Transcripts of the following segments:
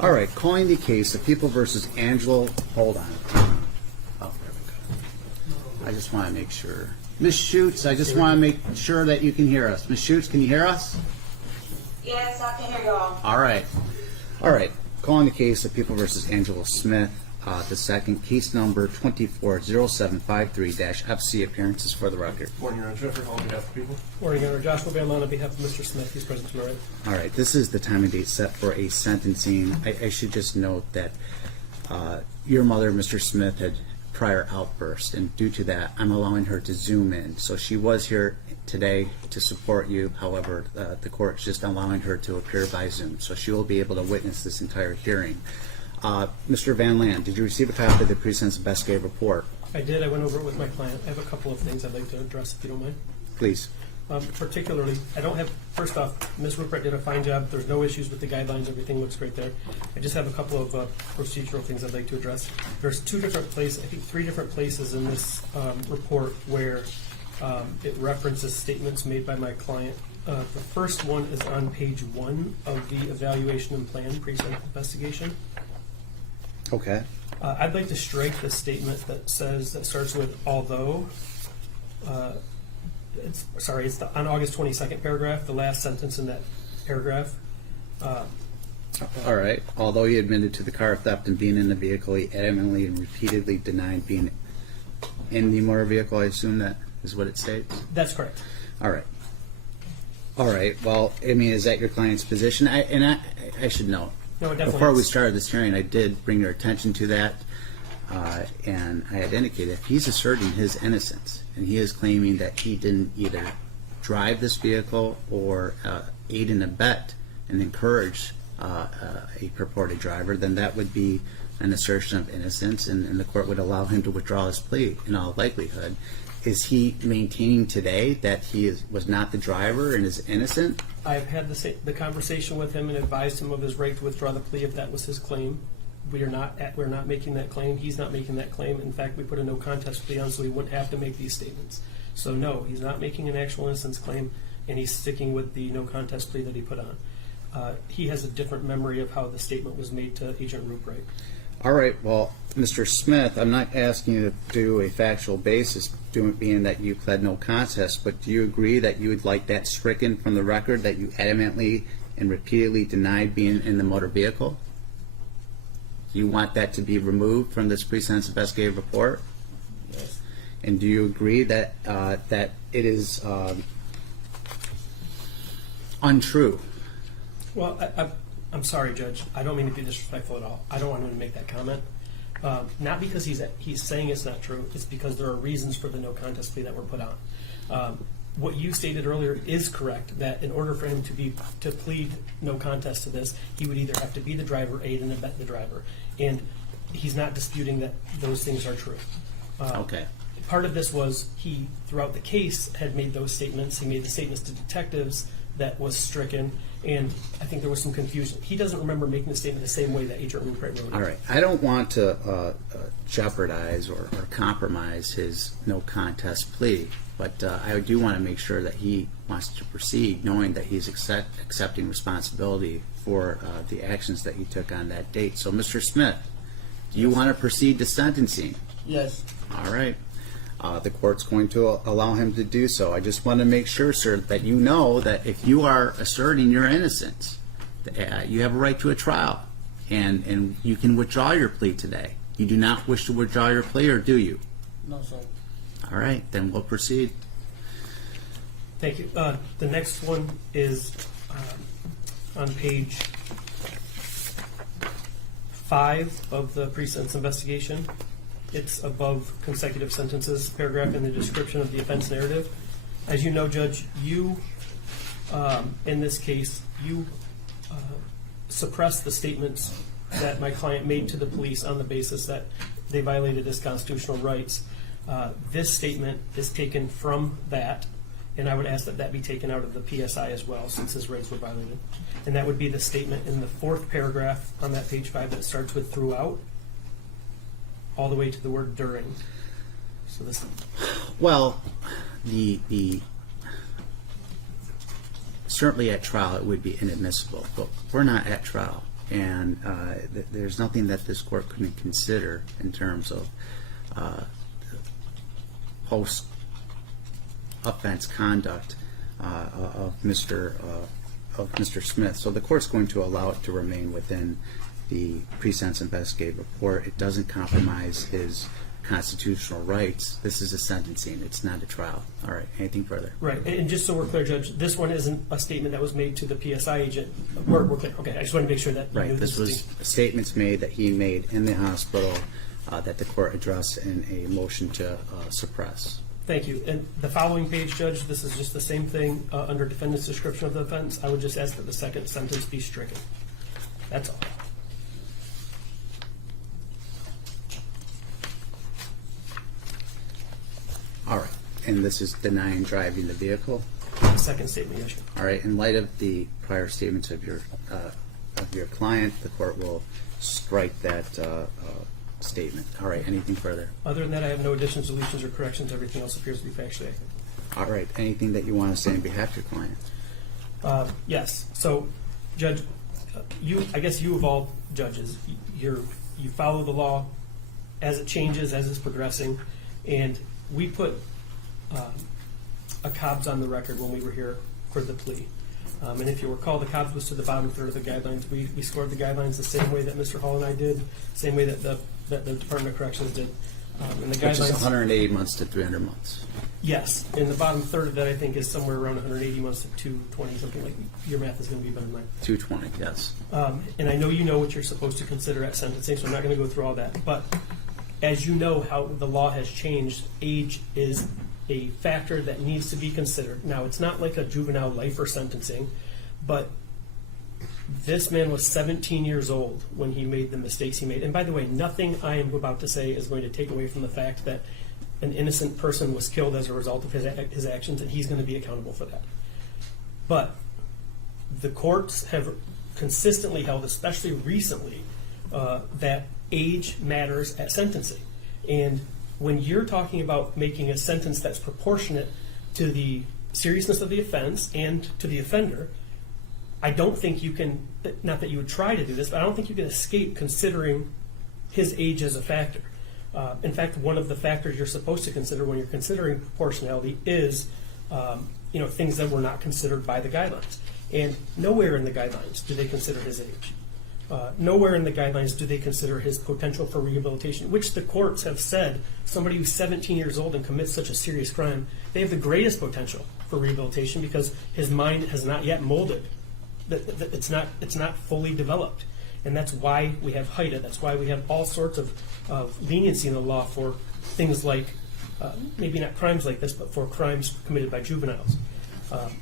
All right, calling the case of People versus Angelo. Hold on. Oh, there we go. I just want to make sure. Ms. Schutz, I just want to make sure that you can hear us. Ms. Schutz, can you hear us? Yes, I can hear you all. All right. All right. Calling the case of People versus Angelo Smith. The second case number 240753-FC. Appearances for the record. Morning, Your Honor. Jeffrey Hall on behalf of People. Morning, Your Honor. Joshua Van Loan on behalf of Mr. Smith. He's present tonight. All right. This is the time and date set for a sentencing. I should just note that your mother, Mr. Smith, had prior outburst, and due to that, I'm allowing her to zoom in. So she was here today to support you. However, the court's just allowing her to appear by Zoom, so she will be able to witness this entire hearing. Mr. Van Land, did you receive a copy of the pre-sentence investigative report? I did. I went over it with my client. I have a couple of things I'd like to address, if you don't mind. Please. Particularly, I don't have, first off, Ms. Ruprecht did a fine job. There's no issues with the guidelines. Everything looks great there. I just have a couple of procedural things I'd like to address. There's two different places, I think 3 different places in this report where it references statements made by my client. The first one is on page 1 of the evaluation and plan pre-sentence investigation. Okay. I'd like to strike the statement that says, that starts with although. It's on August 22nd paragraph, the last sentence in that paragraph. All right. Although he admitted to the car theft and being in the vehicle, he adamantly and repeatedly denied being in the motor vehicle. I assume that is what it states? That's correct. All right. All right. Well, I mean, is that your client's position? I should note. No, it definitely Before we is. started this hearing, I did bring your attention to that, and I had indicated he's asserting his innocence, and he is claiming that he didn't either drive this vehicle or aid and abet and encourage a purported driver. Then that would be an assertion of innocence, and the court would allow him to withdraw his plea in all likelihood. Is he maintaining today that he was not the driver and is innocent? I've had the conversation with him and advised him of his right to withdraw the plea if that was his claim. We're not making that claim. He's not making that claim. In fact, we put a no contest plea on so he wouldn't have to make these statements. So no, he's not making an actual innocence claim, and he's sticking with the no contest plea that he put on. He has a different memory of how the statement was made to Agent Ruprecht. All right. Well, Mr. Smith, I'm not asking you to do a factual basis, being that you pled no contest, but do you agree that you would like that stricken from the record, that you adamantly and repeatedly denied being in the motor vehicle? Do you want that to be removed from this pre-sentence investigative report? Yes. And do you agree that that it is untrue? Well, I'm sorry, Judge. I don't mean to be disrespectful at all. I don't want him to make that comment. Not because he's saying it's not true. It's because there are reasons for the no contest plea that were put on. What you stated earlier is correct, that in order for him to plead no contest to this, he would either have to be the driver, aid and abet the driver. And he's not disputing that those things are true. Okay. Part of this was he, throughout the case, had made those statements. He made the statements to detectives that was stricken, and I think there was some confusion. He doesn't remember making the statement the same way that Agent Ruprecht wrote it. All right. I don't want to jeopardize or compromise his no contest plea, but I do want to make sure that he wants to proceed knowing that he's accepting responsibility for the actions that he took on that date. So, Mr. Smith, do you want to proceed to sentencing? Yes. All right. The court's going to allow him to do so. I just want to make sure, sir, that you know that if you are asserting your innocence, you have a right to a trial, and you can withdraw your plea today. You do not wish to withdraw your plea, or do you? No, sir. All right, then we'll proceed. Thank you. The next one is on page 5 of the pre-sentence investigation. It's above consecutive sentences paragraph in the description of the offense narrative. As you know, Judge, you, in this case, you suppressed the statements that my client made to the police on the basis that they violated his constitutional rights. This statement is taken from that, and I would ask that that be taken out of the PSI as well, since his rights were violated. And that would be the statement in the 4th paragraph on that page 5 that starts with throughout, all the way to the word during. So this. Well, the certainly at trial it would be inadmissible, but we're not at trial. And there's nothing that this court couldn't consider in terms of post-offense conduct of Mr. Smith. So the court's going to allow it to remain within the pre-sentence investigative report. It doesn't compromise his constitutional rights. This is a sentencing. It's not a trial. All right. Anything further? Right. And just so we're clear, Judge, this one isn't a statement that was made to the PSI agent. We're clear. Okay. I just want to make sure that you Right. knew This was statements made that he made in the hospital that the court addressed in a motion to suppress. Thank you. And the following page, Judge, this is just the same thing under defendant's description of the offense. I would just ask that the second sentence be stricken. That's all. All right. And this is denying driving the vehicle. The second statement, yes, sir. All right. In light of the prior statements of your client, the court will strike that statement. All right. Anything further? Other than that, I have no additions, deletions, or corrections. Everything else appears to be factually accurate. All right. Anything that you want to say on behalf of your client? Yes. So, Judge, I guess you of all judges, you follow the law as it changes, as it's progressing, and we put a COBS on the record when we were here for the plea. And if you recall, the COBS was to the bottom third of the guidelines. We scored the guidelines the same way that Mr. Hall and I did, same way that the Department of Corrections did. And the Which is guidelines, 180 months to 300 months. yes, and the bottom third of that I think is somewhere around 180 months to 220, something like. Your math is going to be better than mine. 220, yes. And I know you know what you're supposed to consider at sentencing, so I'm not going to go through all that. But as you know how the law has changed, age is a factor that needs to be considered. Now, it's not like a juvenile life or sentencing, but this man was 17 years old when he made the mistakes he made. And by the way, nothing I am about to say is going to take away from the fact that an innocent person was killed as a result of his actions, and he's going to be accountable for that. But the courts have consistently held, especially recently, that age matters at sentencing. And when you're talking about making a sentence that's proportionate to the seriousness of the offense and to the offender, I don't think you can, not that you would try to do this, but I don't think you can escape considering his age as a factor. In fact, one of the factors you're supposed to consider when you're considering proportionality is things that were not considered by the guidelines. And nowhere in the guidelines do they consider his age. Nowhere in the guidelines do they consider his potential for rehabilitation, which the courts have said somebody who's 17 years old and commits such a serious crime, they have the greatest potential for rehabilitation because his mind has not yet molded. It's not fully developed. And that's why we have HIDA. That's why we have all sorts of leniency in the law for things like, maybe not crimes like this, but for crimes committed by juveniles.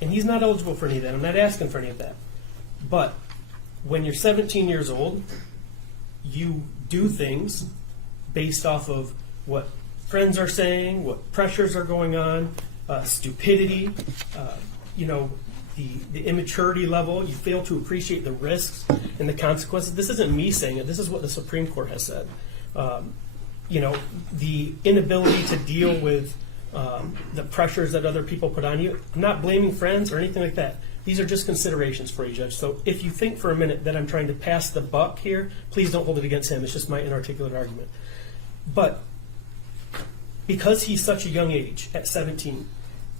And he's not eligible for any of that. I'm not asking for any of that. But when you're 17 years old, you do things based off of what friends are saying, what pressures are going on, stupidity, the immaturity level. You fail to appreciate the risks and the consequences. This isn't me saying it. This is what the Supreme Court has said. The inability to deal with the pressures that other people put on you. I'm not blaming friends or anything like that. These are just considerations for you, Judge. So if you think for a minute that I'm trying to pass the buck here, please don't hold it against him. It's just my inarticulate argument. But because he's such a young age, at 17,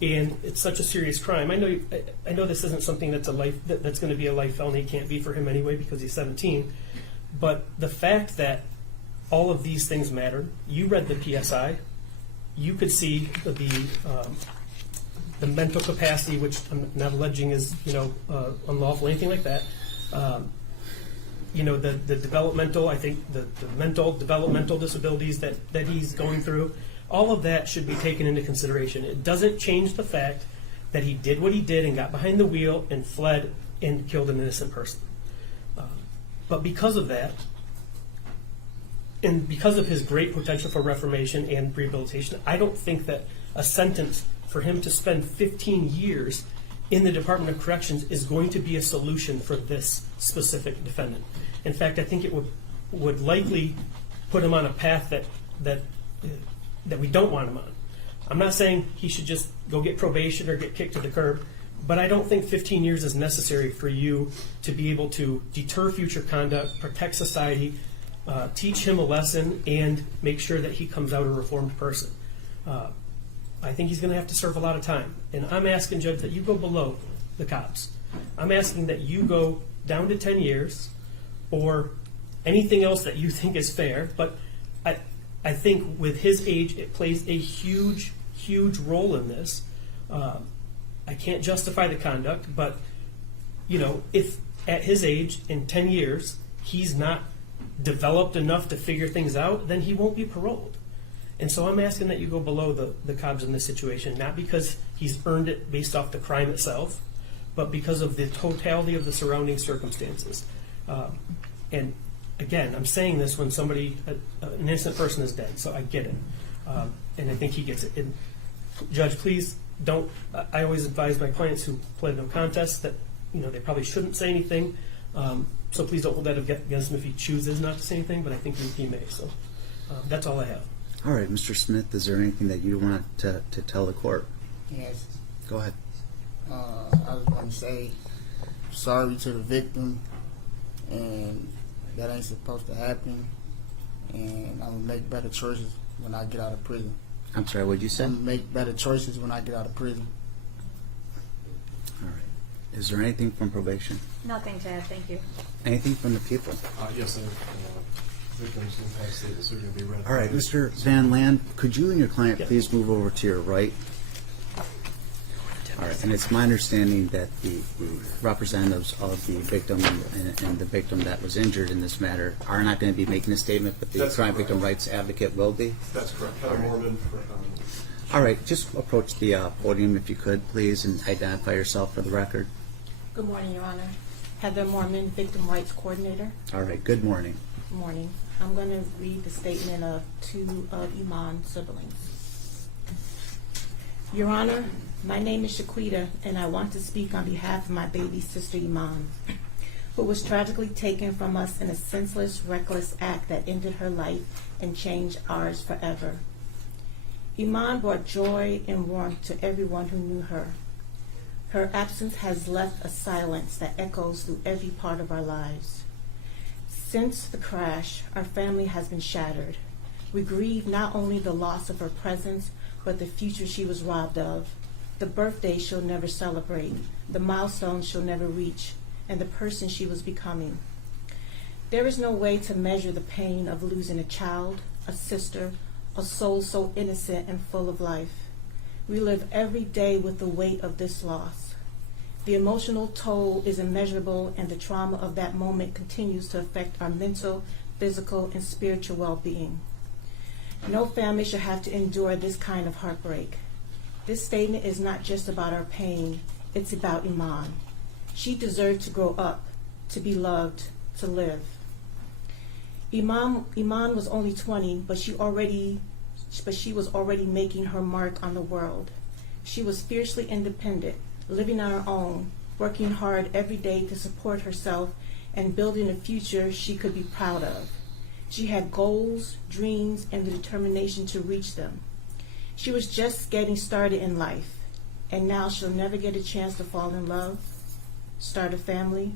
and it's such a serious crime, I know this isn't something that's that's going to be a life felony. It can't be for him anyway because he's 17. But the fact that all of these things matter, you read the PSI, you could see the mental capacity, which I'm not alleging is unlawful, anything like that. The developmental, I think the mental developmental disabilities that he's going through, all of that should be taken into consideration. It doesn't change the fact that he did what he did and got behind the wheel and fled and killed an innocent person. But because of that, and because of his great potential for reformation and rehabilitation, I don't think that a sentence for him to spend 15 years in the Department of Corrections is going to be a solution for this specific defendant. In fact, I think it would likely put him on a path that we don't want him on. I'm not saying he should just go get probation or get kicked to the curb, But I don't think 15 years is necessary for you to be able to deter future conduct, protect society, teach him a lesson, and make sure that he comes out a reformed person. I think he's going to have to serve a lot of time. And I'm asking, Judge, that you go below the cops. I'm asking that you go down to 10 years or anything else that you think is fair. But I think with his age, it plays a huge, huge role in this. I can't justify the conduct, but, you know, if at his age, in 10 years, he's not developed enough to figure things out, then he won't be paroled. And so I'm asking that you go below the Cobbs in this situation, not because he's earned it based off the crime itself, but because of the totality of the surrounding circumstances. And again, I'm saying this when somebody, an innocent person is dead, so I get it. And I think he gets it. And Judge, please don't, I always advise my clients who pled no contest that, you know, they probably shouldn't say anything. So please don't hold that against him if he chooses not to say anything, but I think he may. So that's all I have. All right, Mr. Smith, is there anything that you want to tell the court? Yes. Go ahead. I just want to say sorry to the victim, and that ain't supposed to happen. And I'm gonna make better choices when I get out of prison. I'm sorry, what'd you say? I'm gonna make better choices when I get out of prison. All right. Is there anything from probation? Nothing to add, thank you. Anything from the people? Yes, victims have stated they're going to be read. All right, Mr. Van Land, could you and your client please move over to your right? All right, and it's my understanding that the representatives of the victim and the victim that was injured in this matter are not going to be making a statement, but the That's crime correct. victim rights advocate will be? That's correct. Heather Mormon for All right, just approach the podium if you could, please, and identify yourself for the record. Good morning, Your Honor. Heather Mormon, Victim Rights Coordinator. All right, good morning. Good morning. I'm going to read the statement of two of Iman's siblings. Your Honor, my name is Shaquita, and I want to speak on behalf of my baby sister Iman, who was tragically taken from us in a senseless, reckless act that ended her life and changed ours forever. Iman brought joy and warmth to everyone who knew her. Her absence has left a silence that echoes through every part of our lives. Since the crash, our family has been shattered. We grieve not only the loss of her presence, but the future she was robbed of, the birthday she'll never celebrate, the milestones she'll never reach, and the person she was becoming. There is no way to measure the pain of losing a child, a sister, a soul so innocent and full of life. We live every day with the weight of this loss. The emotional toll is immeasurable, and the trauma of that moment continues to affect our mental, physical, and spiritual well-being. No family should have to endure this kind of heartbreak. This statement is not just about our pain, it's about Iman. She deserved to grow up, to be loved, to live. Iman was only 20, but she was already making her mark on the world. She was fiercely independent, living on her own, working hard every day to support herself and building a future she could be proud of. She had goals, dreams, and the determination to reach them. She was just getting started in life, and now she'll never get a chance to fall in love, start a family,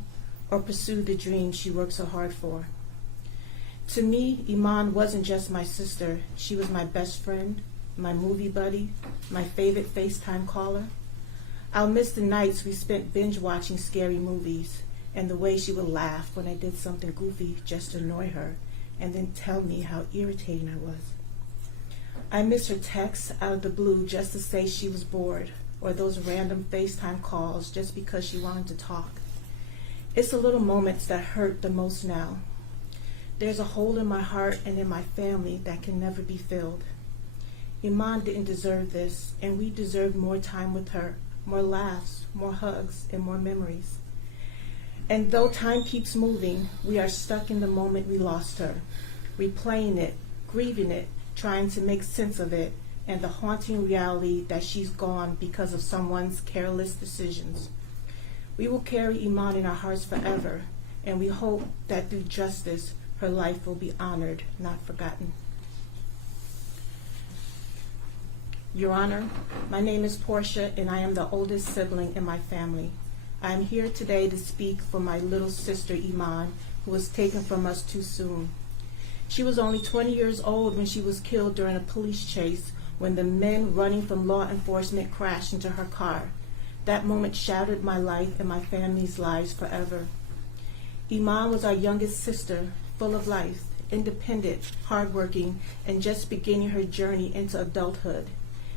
or pursue the dreams she worked so hard for. To me, Iman wasn't just my sister. She was my best friend, my movie buddy, my favorite FaceTime caller. I'll miss the nights we spent binge-watching scary movies and the way she would laugh when I did something goofy just to annoy her and then tell me how irritating I was. I miss her texts out of the blue just to say she was bored, or those random FaceTime calls just because she wanted to talk. It's the little moments that hurt the most now. There's a hole in my heart and in my family that can never be filled. Iman didn't deserve this, and we deserve more time with her, more laughs, more hugs, and more memories. And though time keeps moving, we are stuck in the moment we lost her, replaying it, grieving it, trying to make sense of it, and the haunting reality that she's gone because of someone's careless decisions. We will carry Iman in our hearts forever, and we hope that through justice, her life will be honored, not forgotten. Your Honor, my name is Portia, and I am the oldest sibling in my family. I am here today to speak for my little sister, Iman, who was taken from us too soon. She was only 20 years old when she was killed during a police chase when the men running from law enforcement crashed into her car. That moment shattered my life and my family's lives forever. Iman was our youngest sister, full of life, independent, hardworking, and just beginning her journey into adulthood.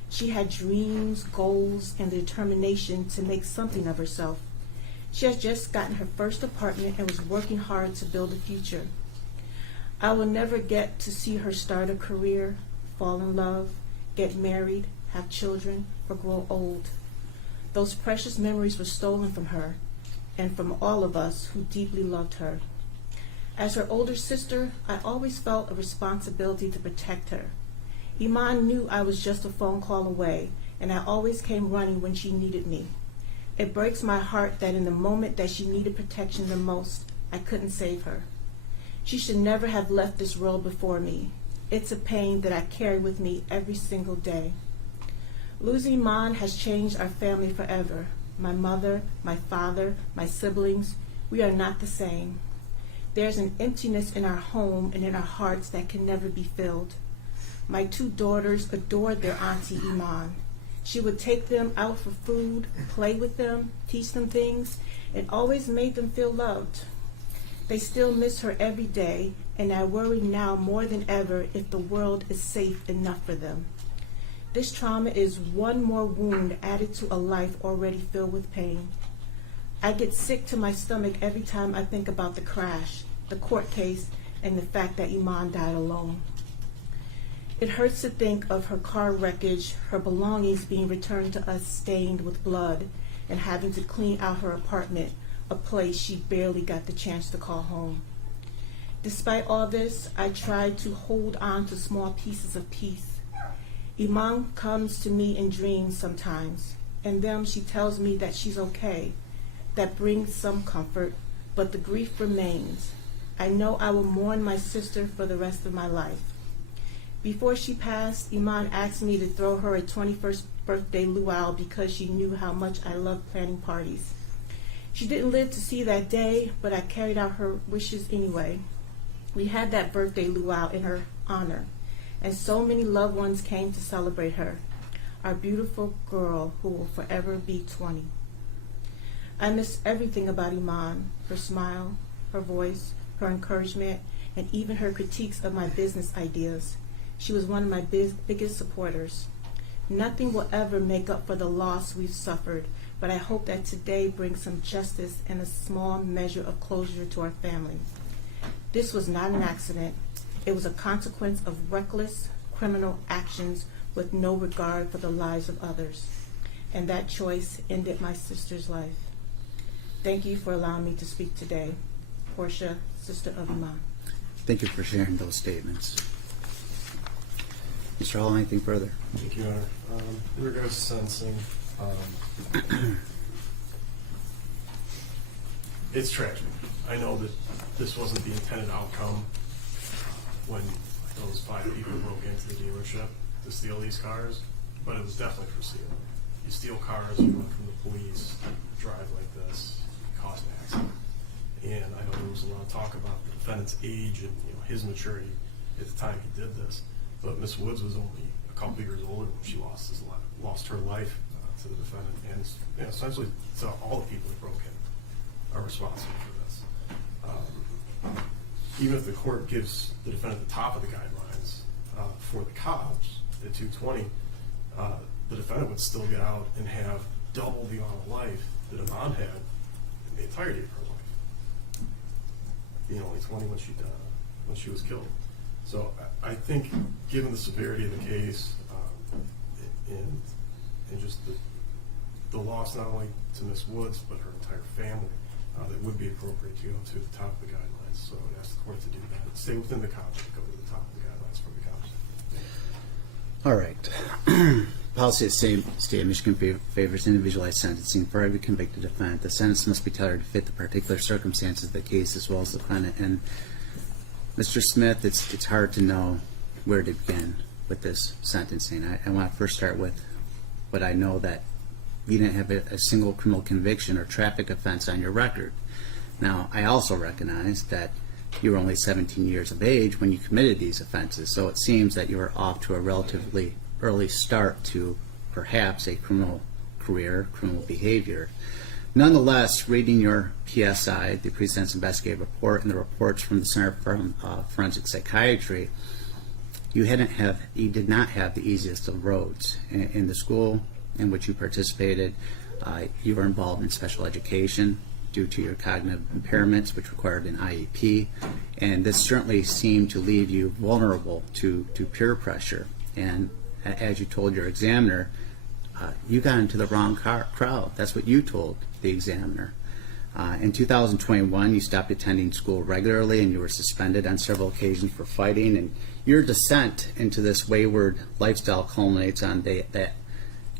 She had dreams, goals, and the determination to make something of herself. She had just gotten her first apartment and was working hard to build a future. I will never get to see her start a career, fall in love, get married, have children, or grow old. Those precious memories were stolen from her and from all of us who deeply loved her. As her older sister, I always felt a responsibility to protect her. Iman knew I was just a phone call away, and I always came running when she needed me. It breaks my heart that in the moment that she needed protection the most, I couldn't save her. She should never have left this world before me. It's a pain that I carry with me every single day. Losing Iman has changed our family forever. My mother, my father, my siblings, we are not the same. There's an emptiness in our home and in our hearts that can never be filled. My 2 daughters adored their auntie Iman. She would take them out for food, play with them, teach them things, and always made them feel loved. They still miss her every day, and I worry now more than ever if the world is safe enough for them. This trauma is one more wound added to a life already filled with pain. I get sick to my stomach every time I think about the crash, the court case, and the fact that Iman died alone. It hurts to think of her car wreckage, her belongings being returned to us stained with blood, and having to clean out her apartment, a place she barely got the chance to call home. Despite all this, I try to hold on to small pieces of peace. Iman comes to me in dreams sometimes. In them, she tells me that she's okay. That brings some comfort, but the grief remains. I know I will mourn my sister for the rest of my life. Before she passed, Iman asked me to throw her a 21st birthday luau because she knew how much I loved planning parties. She didn't live to see that day, but I carried out her wishes anyway. We had that birthday luau in her honor, and so many loved ones came to celebrate her, our beautiful girl who will forever be 20. I miss everything about Iman, her smile, her voice, her encouragement, and even her critiques of my business ideas. She was one of my biggest supporters. Nothing will ever make up for the loss we've suffered, but I hope that today brings some justice and a small measure of closure to our family. This was not an accident. It was a consequence of reckless criminal actions with no regard for the lives of others. And that choice ended my sister's life. Thank you for allowing me to speak today. Portia, sister of Iman. Thank you for sharing those statements. Mr. Hall, anything further? Thank you, Your Honor. In regards to sentencing, it's tragic. I know that this wasn't the intended outcome when those 5 people broke into the dealership to steal these cars, but it was definitely foreseeable. You steal cars, you run from the police, drive like this, cause an accident. And I know there was a lot of talk about the defendant's age and his maturity at the time he did this. But Miss Woods was only a couple years older when she lost her life to the defendant, and essentially, so all the people that broke in are responsible for this. Even if the court gives the defendant the top of the guidelines for the cops at 220, the defendant would still get out and have double the amount of life that Iman had in the entirety of her life. Being only 20 when she was killed. So I think, given the severity of the case and just the loss not only to Miss Woods but her entire family, that would be appropriate to go to the top of the guidelines. So I would ask the court to do that. Stay within the cops, go to the top of the guidelines from the cops. All right. Policy of the state of Michigan favors individualized sentencing for every convicted defendant. The sentence must be tailored to fit the particular circumstances of the case as well as the defendant. And Mr. Smith, it's hard to know where to begin. with this sentencing. I want to first start with what I know, that you didn't have a single criminal conviction or traffic offense on your record. Now, I also recognize that you were only 17 years of age when you committed these offenses, so it seems that you were off to a relatively early start to perhaps a criminal career, criminal behavior. Nonetheless, reading your PSI, the Presentence Investigative Report, and the reports from the Center for Forensic Psychiatry, you did not have the easiest of roads. In the school in which you participated, you were involved in special education due to your cognitive impairments, which required an IEP, and this certainly seemed to leave you vulnerable to peer pressure. And as you told your examiner, you got into the wrong crowd. That's what you told the examiner. In 2021, you stopped attending school regularly, and you were suspended on several occasions for fighting. And your descent into this wayward lifestyle culminates on that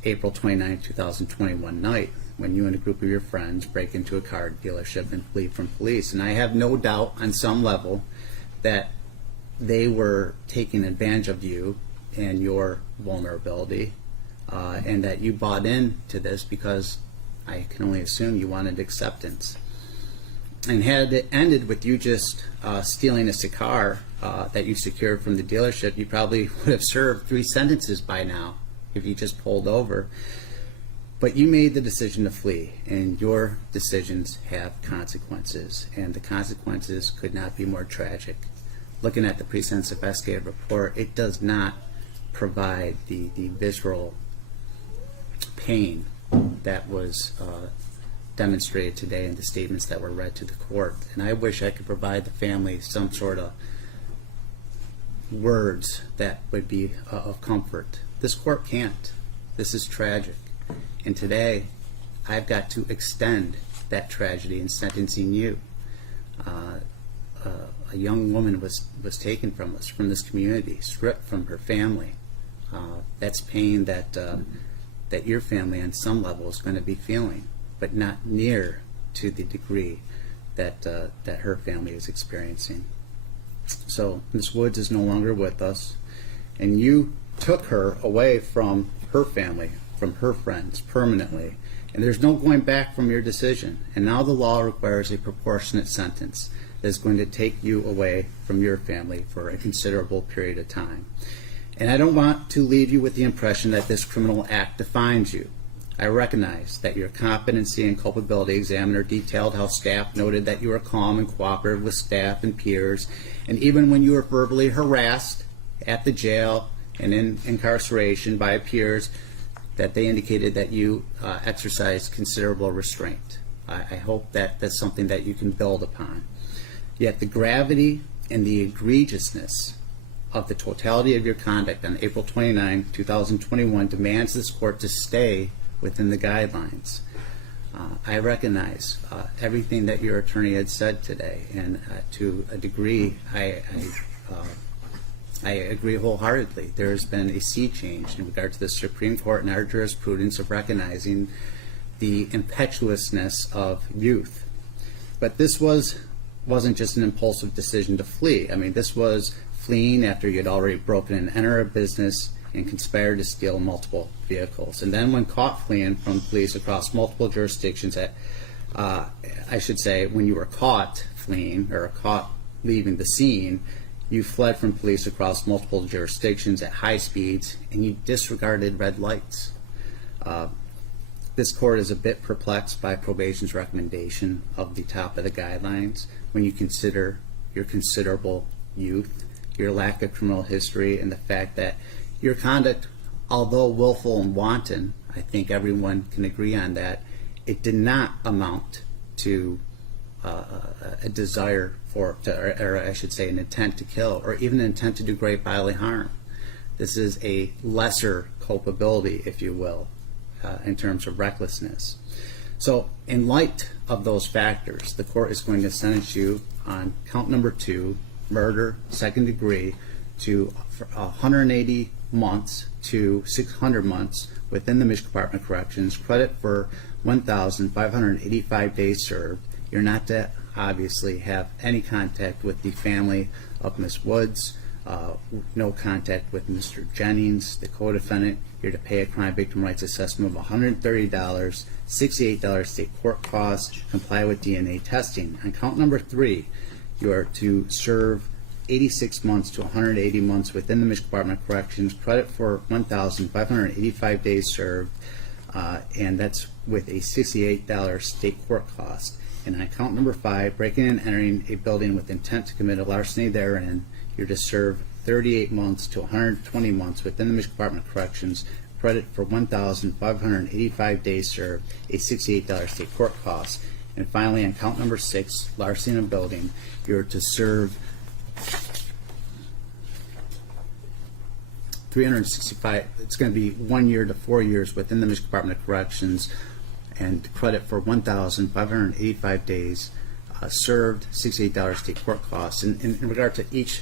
April 29, 2021 night, when you and a group of your friends break into a car dealership and flee from police. And I have no doubt on some level that they were taking advantage of you and your vulnerability, and that you bought into this because I can only assume you wanted acceptance. And had it ended with you just stealing a car that you secured from the dealership, you probably would have served 3 sentences by now if you just pulled over. But you made the decision to flee, and your decisions have consequences, and the consequences could not be more tragic. Looking at the Presentence Investigative Report, it does not provide the visceral pain that was demonstrated today in the statements that were read to the court. And I wish I could provide the family some sort of words that would be of comfort. This court can't. This is tragic. And today, I've got to extend that tragedy in sentencing you. A young woman was taken from us, from this community, stripped from her family. That's pain that your family on some level is going to be feeling, but not near to the degree that her family is experiencing. So Ms. Woods is no longer with us, and you took her away from her family, from her friends, permanently, and there's no going back from your decision. And now the law requires a proportionate sentence that is going to take you away from your family for a considerable period of time. And I don't want to leave you with the impression that this criminal act defines you. I recognize that your competency and culpability examiner detailed how staff noted that you were calm and cooperative with staff and peers, and even when you were verbally harassed at the jail and in incarceration by peers, that they indicated that you exercised considerable restraint. I hope that that's something that you can build upon. Yet the gravity and the egregiousness of the totality of your conduct on April 29, 2021 demands this court to stay within the guidelines. I recognize everything that your attorney had said today, and to a degree, I agree wholeheartedly. There has been a sea change in regard to the Supreme Court and our jurisprudence of recognizing the impetuousness of youth. But this wasn't just an impulsive decision to flee. I mean, this was fleeing after you had already broken and entered a business and conspired to steal multiple vehicles. And then when caught fleeing from police across multiple jurisdictions, I should say, when you were caught fleeing or caught leaving the scene, you fled from police across multiple jurisdictions at high speeds, and you disregarded red lights. This court is a bit perplexed by probation's recommendation of the top of the guidelines when you consider your considerable youth, your lack of criminal history, and the fact that your conduct, although willful and wanton, I think everyone can agree on that, it did not amount to a desire for, or I should say an intent to kill, or even an intent to do great bodily harm. This is a lesser culpability, if you will, in terms of recklessness. So in light of those factors, the court is going to sentence you on count number 2, murder, second degree, to 180 months to 600 months within the Michigan Department of Corrections, credit for 1,585 days served. You're not to obviously have any contact with the family of Ms. Woods. No contact with Mr. Jennings, the co-defendant. You're to pay a crime victim rights assessment of $130, $68 state court costs, comply with DNA testing. On count number 3, you are to serve 86 months to 180 months within the Michigan Department of Corrections, credit for 1,585 days served, and that's with a $68 state court cost. And on count number 5, breaking and entering a building with intent to commit a larceny therein, you're to serve 38 months to 120 months within the Michigan Department of Corrections, credit for 1,585 days served, a $68 state court cost. And finally, on count number 6, larceny in a building, you're to serve 365, it's going to be 1 year to 4 years within the Michigan Department of Corrections, and credit for 1,585 days served, $68 state court costs. And in regard to each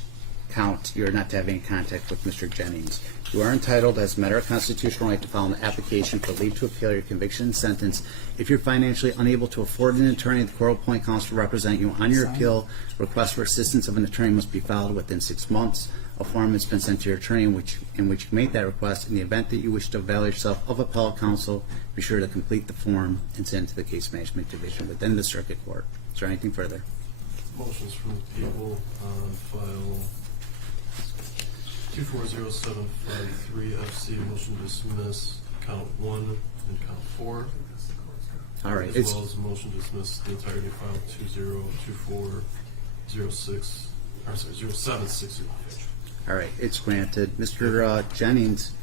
count, you are not to have any contact with Mr. Jennings. You are entitled, as a matter of constitutional right, to file an application for leave to appeal your conviction and sentence. If you're financially unable to afford an attorney, the court will appoint counsel to represent you on your appeal. Request for assistance of an attorney must be filed within 6 months. A form has been sent to your attorney in which you make that request. In the event that you wish to avail yourself of appellate counsel, be sure to complete the form and send it to the case management division within the circuit court. Is there anything further? Motions from the people on file 240753 FC, motion to dismiss count 1 and count 4. All right. As well as a motion to dismiss the entirety of file 0760. All right, it's granted. Mr. Jennings,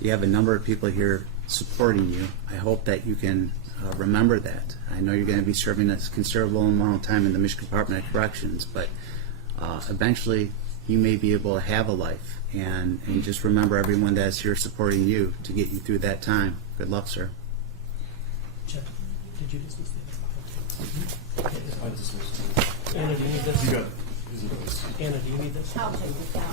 you have a number of people here supporting you. I hope that you can remember that. I know you're going to be serving a considerable amount of time in the Michigan Department of Corrections, but eventually you may be able to have a life. And just remember everyone that's here supporting you to get you through that time. Good luck, sir. Jeff, did you dismiss the Anna, do you need this? You got it. Anna, do you need this? I'll take this down.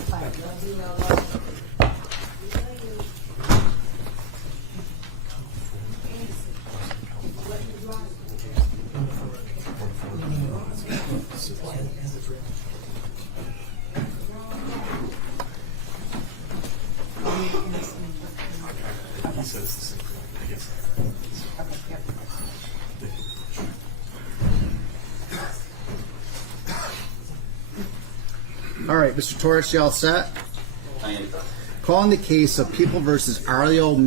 He said it's the same thing. I guess. All right, Mr. Torres, you all set? Calling the case of People versus Arleo